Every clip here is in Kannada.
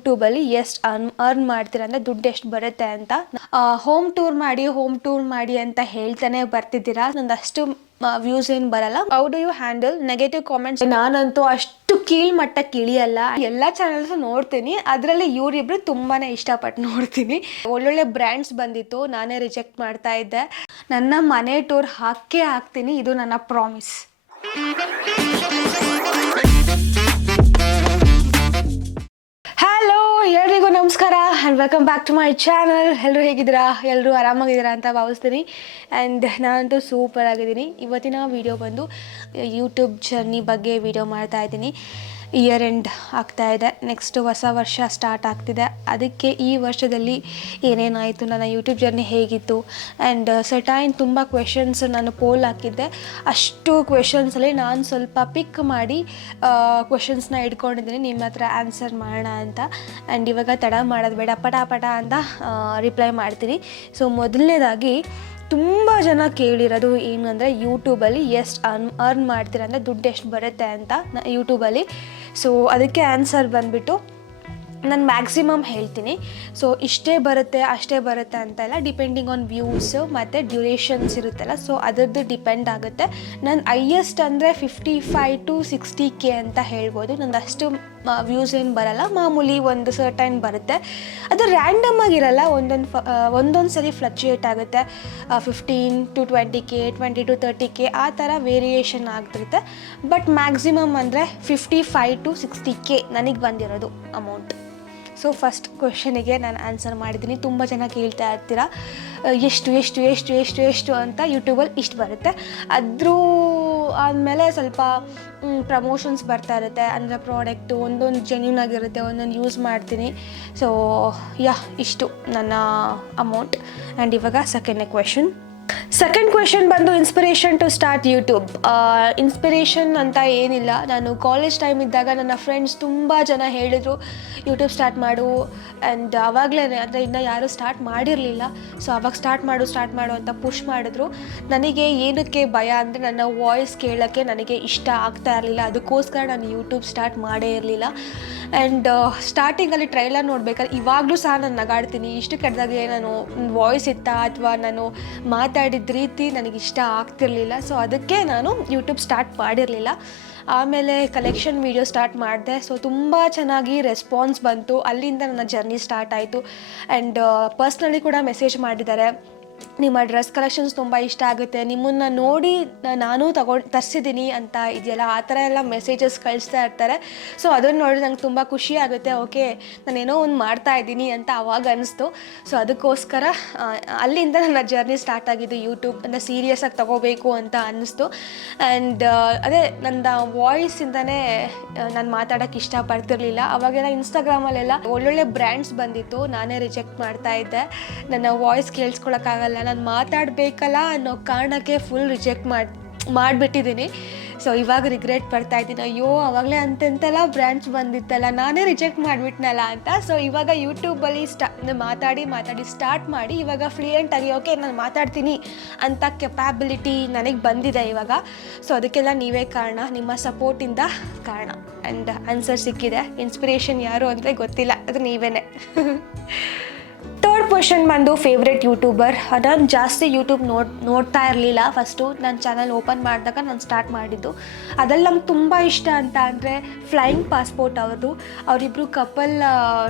ಯೂಟ್ಯೂಬಲ್ಲಿ ಎಷ್ಟು ಅರ್ನ್ ಮಾಡ್ತೀರಾ ಅಂದರೆ ದುಡ್ಡು ಎಷ್ಟು ಬರುತ್ತೆ ಅಂತ. ಹೋಮ್ ಟೂರ್ ಮಾಡಿ ಅಂತ ಹೇಳ್ತಾನೆ ಬರ್ತಿದ್ದೀರಾ, ನಂದಷ್ಟು ವ್ಯೂಸ್ ಏನು ಬರಲ್ಲ. How do you handle negative comments? ನಾನಂತೂ ಅಷ್ಟು ಕೀಳ್ಮಟ್ಟಕ್ಕೆ ಇಳಿಯಲ್ಲ, ಎಲ್ಲ ಚಾನಲ್ಸ್ ನೋಡ್ತೀನಿ, ಅದರಲ್ಲಿ ಇವರಿಬ್ರು ತುಂಬಾನೇ ಇಷ್ಟಪಟ್ಟು ನೋಡ್ತೀನಿ. ಒಳ್ಳೊಳ್ಳೆ ಬ್ರ್ಯಾಂಡ್ಸ್ ಬಂದಿತ್ತು, ನಾನೇ ರಿಜೆಕ್ಟ್ ಮಾಡ್ತಾ ಇದ್ದೆ. ನನ್ನ ಮನೆ ಟೂರ್ ಹಾಕ್ತೀನಿ, ಇದು ನನ್ನ ಪ್ರಾಮಿಸ್. ಹಲೋ, ಎಲ್ರಿಗೂ ನಮಸ್ಕಾರ and welcome back to my channel. ಎಲ್ಲರೂ ಹೇಗಿದ್ದೀರಾ? ಎಲ್ಲರೂ ಆರಾಮಾಗಿದ್ದೀರಾ ಅಂತ ಭಾವಿಸ್ತೀನಿ. ಆ್ಯಂಡ್ ನಾನಂತೂ ಸೂಪರ್ ಆಗಿದ್ದೀನಿ. ಇವತ್ತಿನ ವಿಡಿಯೋ ಬಂದು ಯೂಟ್ಯೂಬ್ ಜರ್ನಿ ಬಗ್ಗೆ ವಿಡಿಯೋ ಮಾಡ್ತಾ ಇದ್ದೀನಿ. ಇಯರ್ ಎಂಡ್ ಆಗ್ತಾಯಿದೆ, ನೆಕ್ಸ್ಟ್ ಹೊಸ ವರ್ಷ ಸ್ಟಾರ್ಟ್ ಆಗ್ತಿದೆ. ಅದಕ್ಕೆ ಈ ವರ್ಷದಲ್ಲಿ ಏನೇನಾಯಿತು, ನನ್ನ ಯೂಟ್ಯೂಬ್ ಜರ್ನಿ ಹೇಗಿತ್ತು, ಆ್ಯಂಡ್ ಸರ್ಟೈನ್ ತುಂಬ ಕ್ವೆಶನ್ಸ್ ನಾನು ಪೋಲ್ ಹಾಕಿದ್ದೆ. ಅಷ್ಟು ಕ್ವೆಶನ್ಸಲ್ಲಿ ನಾನು ಸ್ವಲ್ಪ ಪಿಕ್ ಮಾಡಿ ಕ್ವೆಶನ್ಸ್ನ ಇಟ್ಕೊಂಡಿದ್ದೀನಿ, ನಿಮ್ಮ ಹತ್ರ ಆನ್ಸರ್ ಮಾಡೋಣ ಅಂತ. ಆ್ಯಂಡ್ ಇವಾಗ ತಡ ಮಾಡೋದು ಬೇಡ, ಪಟ ಅಂತ ರಿಪ್ಲೈ ಮಾಡ್ತೀನಿ. ಸೊ ಮೊದಲನೇದಾಗಿ ತುಂಬ ಜನ ಕೇಳಿರೋದು ಏನು ಅಂದರೆ ಯೂಟ್ಯೂಬಲ್ಲಿ ಎಷ್ಟು ಅರ್ನ್ ಮಾಡ್ತೀರಾ ಅಂದರೆ ದುಡ್ಡು ಎಷ್ಟು ಬರುತ್ತೆ ಅಂತ ಯೂಟ್ಯೂಬಲ್ಲಿ. ಸೊ ಅದಕ್ಕೆ ಆನ್ಸರ್ ಬಂದುಬಿಟ್ಟು ನಾನು ಮ್ಯಾಕ್ಸಿಮಮ್ ಹೇಳ್ತೀನಿ. ಸೊ ಇಷ್ಟೇ ಬರುತ್ತೆ ಅಷ್ಟೇ ಬರುತ್ತೆ ಅಂತ ಇಲ್ಲ, ಡಿಪೆಂಡಿಂಗ್ ಆನ್ ವ್ಯೂಸು ಮತ್ತು ಡ್ಯೂರೇಷನ್ಸ್ ಇರುತ್ತಲ್ಲ, ಸೊ ಅದರದ್ದು ಡಿಪೆಂಡ್ ಆಗುತ್ತೆ. ನಾನು ಹೈಯೆಸ್ಟ್ ಅಂದರೆ 55 to 60K ಅಂತ ಹೇಳ್ಬೋದು. ನಂದು ಅಷ್ಟು ವ್ಯೂಸ್ ಏನು ಬರಲ್ಲ, ಮಾಮೂಲಿ ಒಂದು ಸರ್ಟೈನ್ ಬರುತ್ತೆ. ಅದು ರ್ಯಾಂಡಮ್ ಆಗಿರಲ್ಲ, ಒಂದೊಂದು ಸರಿ ಫ್ಲಕ್ಚುಯೇಟ್ ಆಗುತ್ತೆ. 15 to 20K, 20 to 30K ಆ ಥರ ವೇರಿಯೇಷನ್ ಆಗ್ತಿರುತ್ತೆ. ಬಟ್ ಮ್ಯಾಕ್ಸಿಮಮ್ ಅಂದರೆ 55 to 60K ನನಗೆ ಬಂದಿರೋದು ಅಮೌಂಟ್. ಸೊ ಫಸ್ಟ್ ಕ್ವೆಶನಿಗೆ ನಾನು ಆನ್ಸರ್ ಮಾಡಿದ್ದೀನಿ. ತುಂಬ ಜನ ಕೇಳ್ತಾ ಇರ್ತೀರ ಎಷ್ಟು ಎಷ್ಟು ಎಷ್ಟು ಎಷ್ಟು ಎಷ್ಟು ಅಂತ ಯೂಟ್ಯೂಬಲ್ಲಿ ಇಷ್ಟು ಬರುತ್ತೆ. ಅದ್ರ ಆದಮೇಲೆ ಸ್ವಲ್ಪ ಪ್ರಮೋಷನ್ಸ್ ಬರ್ತಾ ಇರುತ್ತೆ, ಅಂದರೆ ಪ್ರಾಡಕ್ಟು ಒಂದೊಂದು ಜೆನ್ಯೂನ್ ಆಗಿರುತ್ತೆ, ಒಂದೊಂದು ಯೂಸ್ ಮಾಡ್ತೀನಿ. ಸೊ ಇಷ್ಟು ನನ್ನ ಅಮೌಂಟ್. ಆ್ಯಂಡ್ ಇವಾಗ ಸೆಕೆಂಡ್ ಕ್ವೆಶನ್ ಬಂದು inspiration to start YouTube. Inspiration ಅಂತ ಏನಿಲ್ಲ, ನಾನು ಕಾಲೇಜ್ ಟೈಮ್ ಇದ್ದಾಗ ನನ್ನ ಫ್ರೆಂಡ್ಸ್ ತುಂಬ ಜನ ಹೇಳಿದರು ಯೂಟ್ಯೂಬ್ ಸ್ಟಾರ್ಟ್ ಮಾಡು. ಆ್ಯಂಡ್ ಆವಾಗಲೇ ಅಂದರೆ ಇನ್ನೂ ಯಾರೂ ಸ್ಟಾರ್ಟ್ ಮಾಡಿರಲಿಲ್ಲ, ಸೊ ಆವಾಗ ಸ್ಟಾರ್ಟ್ ಮಾಡು ಅಂತ ಪುಷ್ ಮಾಡಿದ್ರು. ನನಗೆ ಏನಕ್ಕೆ ಭಯ ಅಂದರೆ ನನ್ನ ವಾಯ್ಸ್ ಕೇಳೋಕ್ಕೆ ನನಗೆ ಇಷ್ಟ ಆಗ್ತಾ ಇರಲಿಲ್ಲ, ಅದಕ್ಕೋಸ್ಕರ ನಾನು ಯೂಟ್ಯೂಬ್ ಸ್ಟಾರ್ಟ್ ಮಾಡೇ ಇರಲಿಲ್ಲ. ಆ್ಯಂಡ್ ಸ್ಟಾರ್ಟಿಂಗಲ್ಲಿ ಟ್ರೈಲರ್ ನೋಡ್ಬೇಕಾದ್ರೆ ಇವಾಗಲೂ ಸಹ ನಾನು ನಗಾಡ್ತೀನಿ, ಇಷ್ಟು ಕೆಟ್ಟದಾಗೆ ನಾನು ವಾಯ್ಸ್ ಇತ್ತಾ ಅಥವಾ ನಾನು ಮಾತಾಡಿದ ರೀತಿ ನನಗಿಷ್ಟ ಆಗ್ತಿರ್ಲಿಲ್ಲ. ಸೊ ಅದಕ್ಕೆ ನಾನು ಯೂಟ್ಯೂಬ್ ಸ್ಟಾರ್ಟ್ ಮಾಡಿರಲಿಲ್ಲ. ಆಮೇಲೆ ಕಲೆಕ್ಷನ್ ವೀಡಿಯೋ ಸ್ಟಾರ್ಟ್ ಮಾಡಿದೆ. ಸೊ ತುಂಬ ಚೆನ್ನಾಗಿ ರೆಸ್ಪಾನ್ಸ್ ಬಂತು, ಅಲ್ಲಿಂದ ನನ್ನ ಜರ್ನಿ ಸ್ಟಾರ್ಟ್ ಆಯಿತು. ಆ್ಯಂಡ್ ಪರ್ಸ್ನಲಿ ಕೂಡ ಮೆಸೇಜ್ ಮಾಡಿದ್ದಾರೆ, ನಿಮ್ಮ ಡ್ರೆಸ್ ಕಲೆಕ್ಷನ್ಸ್ ತುಂಬ ಇಷ್ಟ ಆಗುತ್ತೆ, ನಿಮ್ಮನ್ನು ನೋಡಿ ನಾನು ತರಿಸಿದ್ದೀನಿ ಅಂತ ಇದೆಯಲ್ಲ, ಆ ಥರ ಎಲ್ಲ ಮೆಸೇಜಸ್ ಕಳಿಸ್ತಾ ಇರ್ತಾರೆ. ಸೊ ಅದನ್ನು ನೋಡಿ ನಂಗೆ ತುಂಬ ಖುಷಿ ಆಗುತ್ತೆ. ಓಕೆ, ನಾನೇನೋ ಒಂದು ಮಾಡ್ತಾ ಇದ್ದೀನಿ ಅಂತ ಆವಾಗ ಅನ್ನಿಸ್ತು. ಸೊ ಅದಕ್ಕೋಸ್ಕರ ಅಲ್ಲಿಂದ ನನ್ನ ಜರ್ನಿ ಸ್ಟಾರ್ಟ್ ಆಗಿದ್ದು ಯೂಟ್ಯೂಬ್ ಅಂದರೆ ಸೀರಿಯಸ್ಸಾಗಿ ತೊಗೋಬೇಕು ಅಂತ ಅನ್ನಿಸ್ತು. ಆ್ಯಂಡ್ ಅದೇ ನನ್ನ ವಾಯ್ಸಿಂದನೇ ನಾನು ಮಾತಾಡೋಕ್ಕೆ ಇಷ್ಟಪಡ್ತಿರ್ಲಿಲ್ಲ. ಅವಾಗೆಲ್ಲ ಇನ್ಸ್ಟಾಗ್ರಾಮಲ್ಲೆಲ್ಲ ಒಳ್ಳೊಳ್ಳೆ ಬ್ರ್ಯಾಂಡ್ಸ್ ಬಂದಿತ್ತು, ನಾನೇ ರಿಜೆಕ್ಟ್ ಮಾಡ್ತಾ ಇದ್ದೆ. ನನ್ನ ವಾಯ್ಸ್ ಕೇಳಿಸ್ಕೊಳಕ್ಕಾಗಲ್ಲ, ನಾನು ಮಾತಾಡಬೇಕಲ್ಲ ಅನ್ನೋ ಕಾರಣಕ್ಕೆ ಫುಲ್ ರಿಜೆಕ್ಟ್ ಮಾಡಿಬಿಟ್ಟಿದ್ದೀನಿ. ಸೊ ಇವಾಗ ರಿಗ್ರೆಟ್ ಬರ್ತಾ ಇದ್ದೀನಿ, ಅಯ್ಯೋ ಆವಾಗಲೇ ಅಂತೆಂತೆಲ್ಲ ಬ್ರ್ಯಾಂಡ್ಸ್ ಬಂದಿತ್ತಲ್ಲ, ನಾನೇ ರಿಜೆಕ್ಟ್ ಮಾಡಿಬಿಟ್ನಲ್ಲ ಅಂತ. ಸೊ ಇವಾಗ ಯೂಟ್ಯೂಬಲ್ಲಿ ಮಾತಾಡಿ ಸ್ಟಾರ್ಟ್ ಮಾಡಿ ಇವಾಗ ಫ್ಲೂಯೆಂಟಾಗಿ ಓಕೆ ನಾನು ಮಾತಾಡ್ತೀನಿ ಅಂತ ಕೆಪಾಬಿಲಿಟಿ ನನಗೆ ಬಂದಿದೆ ಇವಾಗ. ಸೊ ಅದಕ್ಕೆಲ್ಲ ನೀವೇ ಕಾರಣ, ನಿಮ್ಮ ಸಪೋರ್ಟಿಂದ ಕಾರಣ. ಆ್ಯಂಡ್ ಆನ್ಸರ್ ಸಿಕ್ಕಿದೆ. ಇನ್ಸ್ಪಿರೇಷನ್ ಯಾರು ಅಂದರೆ ಗೊತ್ತಿಲ್ಲ, ಅದು ನೀವೇ. ಥರ್ಡ್ ಕ್ವೆಶನ್ ಬಂದು ಫೇವ್ರೆಟ್ ಯೂಟ್ಯೂಬರ್. ನಾನು ಜಾಸ್ತಿ ಯೂಟ್ಯೂಬ್ ನೋಡ್ತಾ ಇರಲಿಲ್ಲ. ಫಸ್ಟು ನನ್ನ ಚಾನಲ್ ಓಪನ್ ಮಾಡಿದಾಗ ನಾನು ಸ್ಟಾರ್ಟ್ ಮಾಡಿದ್ದು. ಅದ್ರಲ್ಲಿ ನಮ್ಗೆ ತುಂಬ ಇಷ್ಟ ಅಂತ ಅಂದರೆ ಫ್ಲೈಯಿಂಗ್ ಪಾಸ್ಪೋರ್ಟ್ ಅವರಿಬ್ಬರು ಕಪಲ್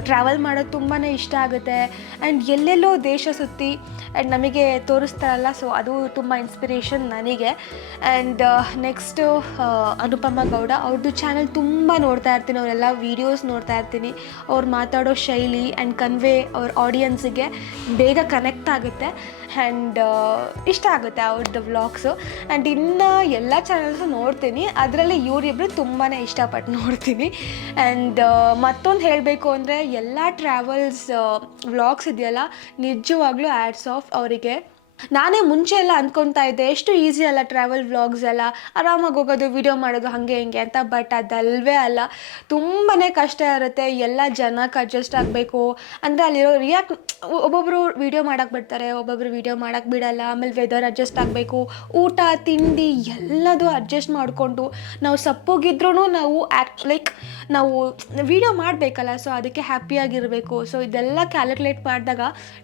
ಟ್ರಾವೆಲ್ ಮಾಡೋದು ತುಂಬಾ ಇಷ್ಟ ಆಗುತ್ತೆ. ಆ್ಯಂಡ್ ಎಲ್ಲೆಲ್ಲೋ ದೇಶ ಸುತ್ತಿ ಆ್ಯಂಡ್ ನಮಗೆ ತೋರಿಸ್ತಾರಲ್ಲ, ಸೊ ಅದು ತುಂಬ ಇನ್ಸ್ಪಿರೇಷನ್ ನನಗೆ. ಆ್ಯಂಡ್ ನೆಕ್ಸ್ಟು ಅನುಪಮ ಗೌಡ, ಅವ್ರದ್ದು ಚಾನಲ್ ತುಂಬ ನೋಡ್ತಾ ಇರ್ತೀನಿ, ಅವರೆಲ್ಲ ವೀಡಿಯೋಸ್ ನೋಡ್ತಾ ಇರ್ತೀನಿ. ಅವ್ರು ಮಾತಾಡೋ ಶೈಲಿ ಆ್ಯಂಡ್ ಕನ್ವೆ ಅವ್ರ ಆಡಿಯನ್ಸಿಗೆ ಬೇಗ ಕನೆಕ್ಟ್ ಆಗುತ್ತೆ. ಆ್ಯಂಡ್ ಇಷ್ಟ ಆಗುತ್ತೆ ಅವ್ರದ್ದು ವ್ಲಾಗ್ಸು. ಆ್ಯಂಡ್ ಇನ್ನು ಎಲ್ಲ ಚಾನಲ್ಸು ನೋಡ್ತೀನಿ, ಅದರಲ್ಲಿ ಇವರಿಬ್ಬರು ತುಂಬಾ ಇಷ್ಟಪಟ್ಟು ನೋಡ್ತೀನಿ. ಆ್ಯಂಡ್ ಮತ್ತೊಂದು ಹೇಳಬೇಕು ಅಂದರೆ ಎಲ್ಲ ಟ್ರಾವೆಲ್ಸ್ ವ್ಲಾಗ್ಸ್ ಇದೆಯಲ್ಲ, ನಿಜವಾಗ್ಲೂ ಆ್ಯಡ್ಸ್ ಆಫ್ ಅವರಿಗೆ. ನಾನೇ ಮುಂಚೆ ಎಲ್ಲ ಅಂದ್ಕೊತಾ ಇದ್ದೆ ಎಷ್ಟು ಈಸಿ ಅಲ್ಲ ಟ್ರಾವೆಲ್ ವ್ಲಾಗ್ಸ್ ಎಲ್ಲ, ಆರಾಮಾಗಿ ಹೋಗೋದು ವಿಡಿಯೋ ಮಾಡೋದು ಹಾಗೆ ಹಿಂಗೆ ಅಂತ. ಬಟ್ ಅದಲ್ವೇ ಅಲ್ಲ, ತುಂಬಾ ಕಷ್ಟ ಇರುತ್ತೆ. ಎಲ್ಲ ಜನಕ್ಕೆ ಅಡ್ಜಸ್ಟ್ ಆಗಬೇಕು ಅಂದರೆ ಅಲ್ಲಿರೋ ಒಬ್ಬೊಬ್ಬರು ವೀಡಿಯೋ ಮಾಡೋಕ್ಕೆ ಬಿಡ್ತಾರೆ, ಒಬ್ಬೊಬ್ಬರು ವೀಡಿಯೋ ಮಾಡೋಕ್ಕೆ ಬಿಡಲ್ಲ. ಆಮೇಲೆ ವೆದರ್ ಅಡ್ಜಸ್ಟ್ ಆಗಬೇಕು, ಊಟ ತಿಂಡಿ ಎಲ್ಲದೂ ಅಡ್ಜಸ್ಟ್ ಮಾಡಿಕೊಂಡು ನಾವು ಸಪ್ಪೋಗಿದ್ರೂ ನಾವು ನಾವು ವೀಡಿಯೋ ಮಾಡಬೇಕಲ್ಲ, ಸೊ ಅದಕ್ಕೆ ಹ್ಯಾಪಿಯಾಗಿರಬೇಕು. ಸೊ ಇದೆಲ್ಲ ಕ್ಯಾಲ್ಕುಲೇಟ್ ಮಾಡಿದಾಗ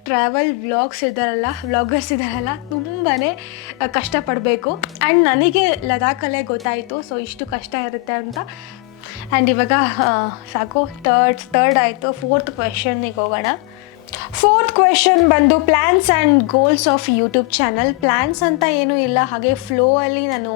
ಟ್ರಾವೆಲ್ ವ್ಲಾಗರ್ಸ್ ಇದ್ದಾರಲ್ಲ ತುಂಬಾ ಕಷ್ಟಪಡಬೇಕು. ಆ್ಯಂಡ್ ನನಗೆ ಲದಾಖಲ್ಲೇ ಗೊತ್ತಾಯಿತು ಸೊ ಇಷ್ಟು ಕಷ್ಟ ಇರುತ್ತೆ ಅಂತ. ಆ್ಯಂಡ್ ಇವಾಗ ಸಾಕು, ಥರ್ಡ್ ಆಯಿತು. ಫೋರ್ತ್ ಕ್ವೆಶನ್ನಿಗೆ ಹೋಗೋಣ. ಫೋರ್ತ್ ಕ್ವೆಶನ್ ಬಂದು plans and goals of YouTube channel. Plans ಅಂತ ಏನೂ ಇಲ್ಲ, ಹಾಗೆ ಫ್ಲೋ ಅಲ್ಲಿ ನಾನು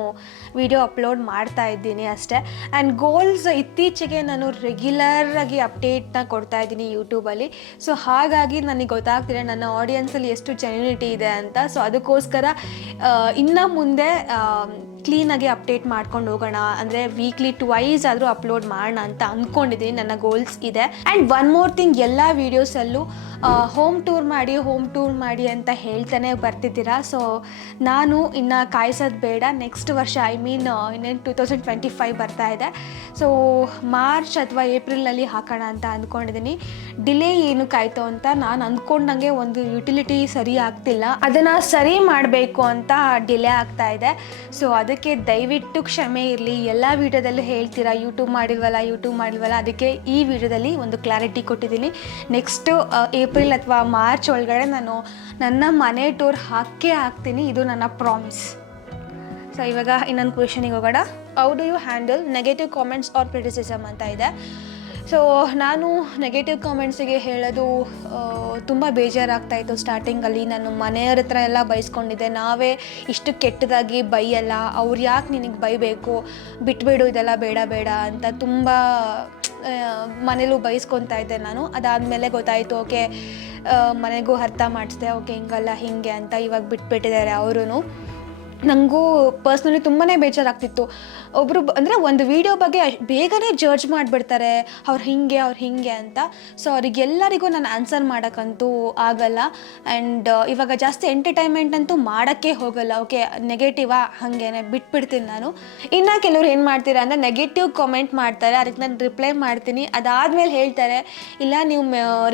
ವಿಡಿಯೋ ಅಪ್ಲೋಡ್ ಮಾಡ್ತಾ ಇದ್ದೀನಿ ಅಷ್ಟೇ. ಆ್ಯಂಡ್ ಗೋಲ್ಸ್, ಇತ್ತೀಚೆಗೆ ನಾನು ರೆಗ್ಯುಲರಾಗಿ ಅಪ್ಡೇಟ್ನ ಕೊಡ್ತಾ ಇದ್ದೀನಿ ಯೂಟ್ಯೂಬಲ್ಲಿ. ಸೊ ಹಾಗಾಗಿ ನನಗೆ ಗೊತ್ತಾಗ್ತಿದೆ ನನ್ನ ಆಡಿಯನ್ಸಲ್ಲಿ ಎಷ್ಟು ಜೆನ್ಯೂನಿಟಿ ಇದೆ ಅಂತ. ಸೊ ಅದಕ್ಕೋಸ್ಕರ ಇನ್ನು ಮುಂದೆ ಕ್ಲೀನಾಗಿ ಅಪ್ಡೇಟ್ ಮಾಡ್ಕೊಂಡು ಹೋಗೋಣ, ಅಂದರೆ ವೀಕ್ಲಿ 2 ಆದರೂ ಅಪ್ಲೋಡ್ ಮಾಡೋಣ ಅಂತ ಅಂದ್ಕೊಂಡಿದ್ದೀನಿ. ನನ್ನ ಗೋಲ್ಸ್ ಇದೆ. ಆ್ಯಂಡ್ ಒನ್ ಮೋರ್ ಥಿಂಗ್, ಎಲ್ಲ ವೀಡಿಯೋಸಲ್ಲೂ ಹೋಮ್ ಟೂರ್ ಮಾಡಿ ಅಂತ ಹೇಳ್ತಾನೆ ಬರ್ತಿದ್ದೀರಾ. ಸೊ ನಾನು ಇನ್ನು ಕಾಯಿಸೋದು ಬೇಡ, ನೆಕ್ಸ್ಟ್ ವರ್ಷ ಇನ್ನೇನು 2025 ಬರ್ತಾ ಇದೆ. ಸೊ ಮಾರ್ಚ್ ಅಥವಾ ಏಪ್ರಿಲಲ್ಲಿ ಹಾಕೋಣ ಅಂತ ಅಂದ್ಕೊಂಡಿದ್ದೀನಿ. ಡಿಲೇ ಏನಕ್ಕಾಯ್ತು ಅಂತ, ನಾನು ಅಂದ್ಕೊಂಡಂಗೆ ಒಂದು ಯುಟಿಲಿಟಿ ಸರಿ ಆಗ್ತಿಲ್ಲ, ಅದನ್ನು ಸರಿ ಮಾಡಬೇಕು ಅಂತ ಡಿಲೇ ಆಗ್ತಾ ಇದೆ. ಸೊ ಅದಕ್ಕೆ ದಯವಿಟ್ಟು ಕ್ಷಮೆ ಇರಲಿ. ಎಲ್ಲ ವೀಡಿಯೋದಲ್ಲೂ ಹೇಳ್ತೀರಾ ಯೂಟ್ಯೂಬ್ ಮಾಡಿಲ್ವಲ್ಲ, ಅದಕ್ಕೆ ಈ ವಿಡಿಯೋದಲ್ಲಿ ಒಂದು ಕ್ಲಾರಿಟಿ ಕೊಟ್ಟಿದ್ದೀನಿ. ನೆಕ್ಸ್ಟು ಏಪ್ರಿಲ್ ಅಥವಾ ಮಾರ್ಚ್ ಒಳಗಡೆ ನಾನು ನನ್ನ ಮನೆ ಟೂರ್ ಹಾಕ್ತೀನಿ, ಇದು ನನ್ನ ಪ್ರಾಮಿಸ್. ಸೊ ಇವಾಗ ಇನ್ನೊಂದು ಕ್ವೆಶನಿಗೆ ಹೋಗೋಣ. How do you handle negative comments or criticism ಅಂತ ಇದೆ. ಸೊ ನಾನು ನೆಗೆಟಿವ್ ಕಾಮೆಂಟ್ಸಿಗೆ ಹೇಳೋದು ತುಂಬ ಬೇಜಾರಾಗ್ತಾಯಿತ್ತು ಸ್ಟಾರ್ಟಿಂಗಲ್ಲಿ. ನಾನು ಮನೆಯವ್ರ ಹತ್ರ ಎಲ್ಲ ಬೈಸ್ಕೊಂಡಿದ್ದೆ, ನಾವೇ ಇಷ್ಟು ಕೆಟ್ಟದಾಗಿ ಬೈಯಲ್ಲ, ಅವ್ರು ಯಾಕೆ ನಿನಗೆ ಬೈಬೇಕು, ಬಿಟ್ಬಿಡು ಇದೆಲ್ಲ ಬೇಡ ಅಂತ ತುಂಬ ಮನೇಲೂ ಬೈಸ್ಕೊತಾ ಇದ್ದೆ ನಾನು. ಅದಾದಮೇಲೆ ಗೊತ್ತಾಯಿತು, ಓಕೆ ಮನೆಗೂ ಅರ್ಥ ಮಾಡಿಸ್ದೆ, ಓಕೆ ಹಿಂಗಲ್ಲ ಹಿಂಗೆ ಅಂತ. ಇವಾಗ ಬಿಟ್ಬಿಟ್ಟಿದ್ದಾರೆ ಅವರು. ನನಗೂ ಪರ್ಸ್ನಲಿ ತುಂಬಾ ಬೇಜಾರಾಗ್ತಿತ್ತು. ಒಬ್ಬರು ಅಂದರೆ ಒಂದು ವೀಡಿಯೋ ಬಗ್ಗೆ ಬೇಗನೆ ಜಡ್ಜ್ ಮಾಡಿಬಿಡ್ತಾರೆ, ಅವ್ರು ಹಿಂಗೆ ಅಂತ. ಸೊ ಅವರಿಗೆಲ್ಲರಿಗೂ ನಾನು ಆನ್ಸರ್ ಮಾಡೋಕ್ಕಂತೂ ಆಗಲ್ಲ. ಆ್ಯಂಡ್ ಇವಾಗ ಜಾಸ್ತಿ ಎಂಟರ್ಟೈನ್ಮೆಂಟ್ ಅಂತೂ ಮಾಡೋಕ್ಕೆ ಹೋಗಲ್ಲ. ಓಕೆ ನೆಗೆಟಿವಾ ಹಾಗೇನೆ ಬಿಟ್ಬಿಡ್ತೀನಿ ನಾನು. ಇನ್ನು ಕೆಲವ್ರು ಏನು ಮಾಡ್ತೀರಾ ಅಂದರೆ ನೆಗೆಟಿವ್ ಕಾಮೆಂಟ್ ಮಾಡ್ತಾರೆ, ಅದಕ್ಕೆ ನಾನು ರಿಪ್ಲೈ ಮಾಡ್ತೀನಿ. ಅದಾದಮೇಲೆ ಹೇಳ್ತಾರೆ, ಇಲ್ಲ ನೀವು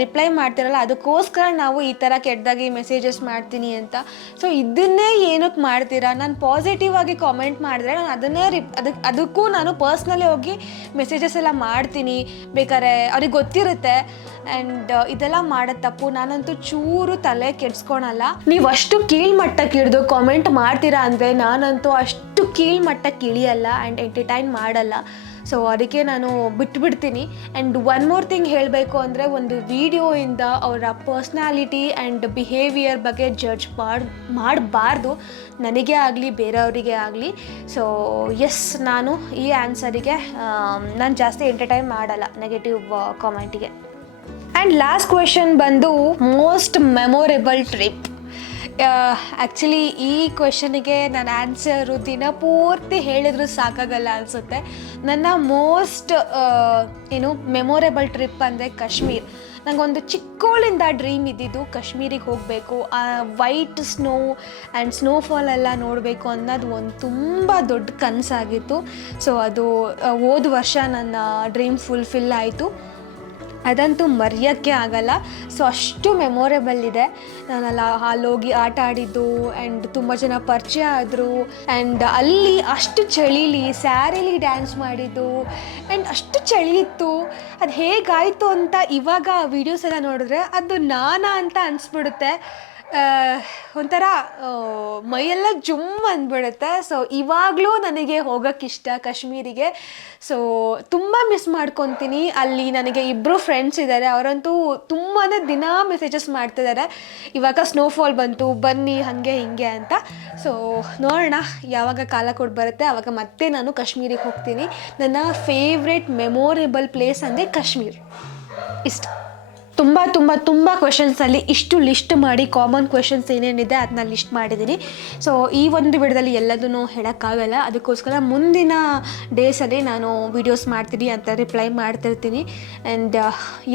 ರಿಪ್ಲೈ ಮಾಡ್ತಿರಲ್ಲ ಅದಕ್ಕೋಸ್ಕರ ನಾವು ಈ ಥರ ಕೆಟ್ಟದಾಗಿ ಮೆಸೇಜಸ್ ಮಾಡ್ತೀನಿ ಅಂತ. ಸೊ ಇದನ್ನೇ ಏನಕ್ಕೆ ಮಾಡ್ತೀರಾ? ನಾನು ಪಾಸಿಟಿವ್ ಆಗಿ ಕಾಮೆಂಟ್ ಮಾಡಿದ್ರೆ ನಾನು ಅದನ್ನೇ ಅದಕ್ಕೂ ನಾನು ಪರ್ಸ್ನಲಿ ಹೋಗಿ ಮೆಸೇಜಸ್ ಎಲ್ಲ ಮಾಡ್ತೀನಿ, ಬೇಕಾದ್ರೆ ಅವ್ರಿಗೆ ಗೊತ್ತಿರುತ್ತೆ. ಆ್ಯಂಡ್ ಇದೆಲ್ಲ ಮಾಡೋದು ತಪ್ಪು. ನಾನಂತೂ ಚೂರು ತಲೆ ಕೆಡ್ಸ್ಕೊಳಲ್ಲ. ನೀವು ಅಷ್ಟು ಕೀಳ್ಮಟ್ಟಕ್ಕೆ ಹಿಡಿದು ಕಾಮೆಂಟ್ ಮಾಡ್ತೀರಾ ಅಂದರೆ ನಾನಂತೂ ಅಷ್ಟು ಕೀಳ್ಮಟ್ಟಕ್ಕೆ ಇಳಿಯಲ್ಲ ಆ್ಯಂಡ್ ಎಂಟರ್ಟೈನ್ ಮಾಡಲ್ಲ. ಸೊ ಅದಕ್ಕೆ ನಾನು ಬಿಟ್ಬಿಡ್ತೀನಿ. ಆ್ಯಂಡ್ ಒನ್ ಮೋರ್ ಥಿಂಗ್ ಹೇಳಬೇಕು ಅಂದರೆ, ಒಂದು ವಿಡಿಯೋಯಿಂದ ಅವರ ಪರ್ಸ್ನಾಲಿಟಿ ಆ್ಯಂಡ್ ಬಿಹೇವಿಯರ್ ಬಗ್ಗೆ ಜಡ್ಜ್ ಮಾಡಬಾರ್ದು, ನನಗೆ ಆಗಲಿ ಬೇರೆಯವರಿಗೆ ಆಗಲಿ. ಸೊ ಎಸ್, ನಾನು ಈ ಆನ್ಸರಿಗೆ ನಾನು ಜಾಸ್ತಿ ಎಂಟರ್ಟೈನ್ ಮಾಡಲ್ಲ ನೆಗೆಟಿವ್ ಕಾಮೆಂಟಿಗೆ. ಆ್ಯಂಡ್ ಲಾಸ್ಟ್ ಕ್ವೆಶನ್ ಬಂದು ಮೋಸ್ಟ್ ಮೆಮೊರೇಬಲ್ ಟ್ರಿಪ್. ಆ್ಯಕ್ಚುಲಿ ಈ ಕ್ವೆಶನಿಗೆ ನನ್ನ ಆನ್ಸರು ದಿನಪೂರ್ತಿ ಹೇಳಿದರೂ ಸಾಕಾಗಲ್ಲ ಅನಿಸುತ್ತೆ. ನನ್ನ ಮೋಸ್ಟ್ ಮೆಮೊರೇಬಲ್ ಟ್ರಿಪ್ ಅಂದರೆ ಕಾಶ್ಮೀರ್. ನನಗೊಂದು ಚಿಕ್ಕವಳಿಂದ ಡ್ರೀಮ್ ಇದ್ದಿದ್ದು ಕಾಶ್ಮೀರಿಗೆ ಹೋಗಬೇಕು, ಆ ವೈಟ್ ಸ್ನೋ ಆ್ಯಂಡ್ ಸ್ನೋಫಾಲ್ ಎಲ್ಲ ನೋಡಬೇಕು ಅನ್ನೋದು ಒಂದು ತುಂಬ ದೊಡ್ಡ ಕನಸಾಗಿತ್ತು. ಸೊ ಅದು ಹೋದ ವರ್ಷ ನನ್ನ ಡ್ರೀಮ್ ಫುಲ್ಫಿಲ್ ಆಯಿತು. ಅದಂತೂ ಮರೆಯೋಕ್ಕೆ ಆಗಲ್ಲ. ಸೊ ಅಷ್ಟು ಮೆಮೊರೇಬಲ್ ಇದೆ. ಅಲ್ಲೋಗಿ ಆಟ ಆಡಿದ್ದು ಆ್ಯಂಡ್ ತುಂಬ ಜನ ಪರಿಚಯ ಆದರು. ಆ್ಯಂಡ್ ಅಲ್ಲಿ ಅಷ್ಟು ಚಳೀಲಿ ಸ್ಯಾರಿಲಿ ಡ್ಯಾನ್ಸ್ ಮಾಡಿದ್ದು ಆ್ಯಂಡ್ ಅಷ್ಟು ಚಳಿ ಇತ್ತು. ಅದು ಹೇಗಾಯಿತು ಅಂತ ಇವಾಗ ವೀಡಿಯೋಸ್ ಎಲ್ಲ ನೋಡಿದ್ರೆ ಅದು ನಾನಾ ಅಂತ ಅನಿಸ್ಬಿಡುತ್ತೆ. ಒಂಥರ ಮೈಯೆಲ್ಲ ಜುಮ್ ಅಂದ್ಬಿಡುತ್ತೆ. ಸೊ ಇವಾಗಲೂ ನನಗೆ ಹೋಗೋಕ್ಕಿಷ್ಟ ಕಾಶ್ಮೀರಿಗೆ. ಸೊ ತುಂಬ ಮಿಸ್ ಮಾಡ್ಕೊತೀನಿ. ಅಲ್ಲಿ ನನಗೆ ಇಬ್ಬರು ಫ್ರೆಂಡ್ಸ್ ಇದ್ದಾರೆ, ಅವರಂತೂ ತುಂಬಾ ದಿನ ಮೆಸೇಜಸ್ ಮಾಡ್ತಿದ್ದಾರೆ, ಇವಾಗ ಸ್ನೋಫಾಲ್ ಬಂತು ಬನ್ನಿ ಹಾಗೆ ಹಿಂಗೆ ಅಂತ. ಸೊ ನೋಡೋಣ ಯಾವಾಗ ಕಾಲ ಕೊಟ್ಟು ಬರುತ್ತೆ ಆವಾಗ ಮತ್ತೆ ನಾನು ಕಾಶ್ಮೀರಿಗೆ ಹೋಗ್ತೀನಿ. ನನ್ನ ಫೇವ್ರೆಟ್ ಮೆಮೊರೇಬಲ್ ಪ್ಲೇಸ್ ಅಂದರೆ ಕಾಶ್ಮೀರ್ ಇಷ್ಟ. ತುಂಬ ತುಂಬ ತುಂಬ ಕ್ವೆಶನ್ಸಲ್ಲಿ ಇಷ್ಟು ಲಿಸ್ಟ್ ಮಾಡಿ ಕಾಮನ್ ಕ್ವೆಶನ್ಸ್ ಏನೇನಿದೆ ಅದನ್ನ ಲಿಸ್ಟ್ ಮಾಡಿದ್ದೀನಿ. ಸೊ ಈ ಒಂದು ವಿಡಿಯೋದಲ್ಲಿ ಎಲ್ಲದನ್ನು ಹೇಳೋಕ್ಕಾಗಲ್ಲ, ಅದಕ್ಕೋಸ್ಕರ ಮುಂದಿನ ಡೇಸಲ್ಲಿ ನಾನು ವೀಡಿಯೋಸ್ ಮಾಡ್ತೀನಿ ಅಂತ ರಿಪ್ಲೈ ಮಾಡ್ತಿರ್ತೀನಿ. ಆ್ಯಂಡ್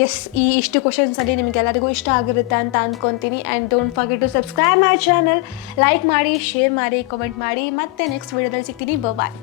ಎಸ್, ಈ ಇಷ್ಟು ಕ್ವೆಶನ್ಸಲ್ಲಿ ನಿಮಗೆಲ್ಲರಿಗೂ ಇಷ್ಟ ಆಗಿರುತ್ತೆ ಅಂತ ಅಂದ್ಕೊತೀನಿ. And don't forget to subscribe my channel, like ಮಾಡಿ, ಶೇರ್ ಮಾಡಿ, ಕಮೆಂಟ್ ಮಾಡಿ. ಮತ್ತೆ ನೆಕ್ಸ್ಟ್ ವೀಡಿಯೋದಲ್ಲಿ ಸಿಗ್ತೀನಿ. ಬಾಯ್.